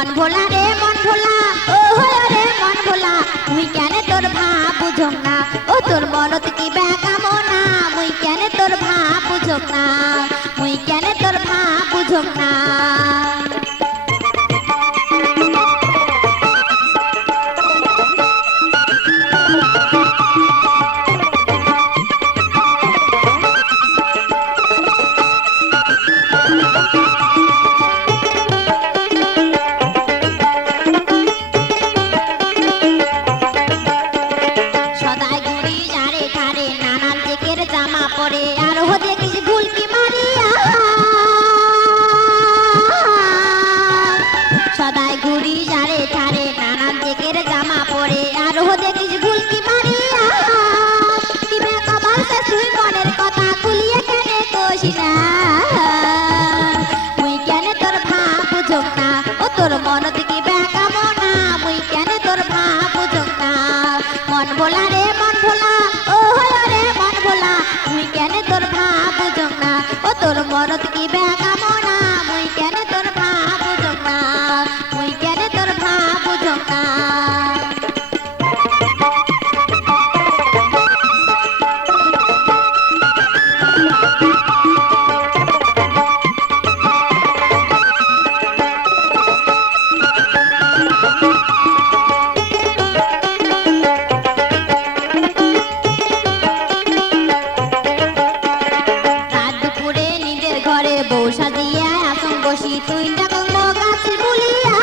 মন ভোলা রে মন ভোলা, ও হলো রে মন ভোলা, মুই কেন তোর ভাব বুঝম না, ও তোর মনত কি বেকামনা, মুই কেন তোর ভাব বুঝম না, মুই কেন তোর ভাব বুঝম না। সদাই ঘুরি যারে ধারে নানান জেকের জামা পরে আর হো দেখিস ভুলকি মারিয়া, কি বেকা বলতে তুই মনের কথা খুলিয়ে কেন কষি না, মুই কেন তোর ভাব বুঝম না, ও তোর মনত কি বেকা মনা, মুই কেন তোর ভাব বুঝম না। মন ভোলা রে মন ভোলা, ও হলো রে মন ভোলা, মুই কেন তোর ভাব বুঝম না, ও তোর মনত কি বেকা মনা, মুই কেন তোর ভাব বুঝম না, মুই কেন তোর ভাব বুঝম না। রাত দুপুরে নিজের ঘরে বউ সাজিয়া আসন বসি তুই ডাকল গাছ বুলিয়া,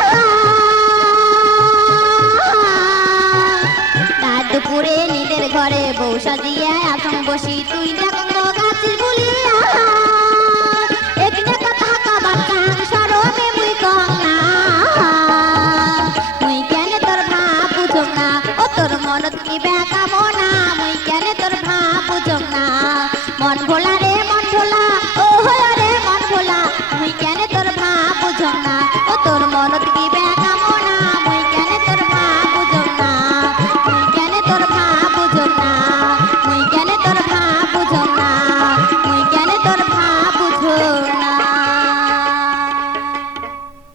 রাত দুপুরে নিজের ঘরে বউ সাজিয়া আসন বসি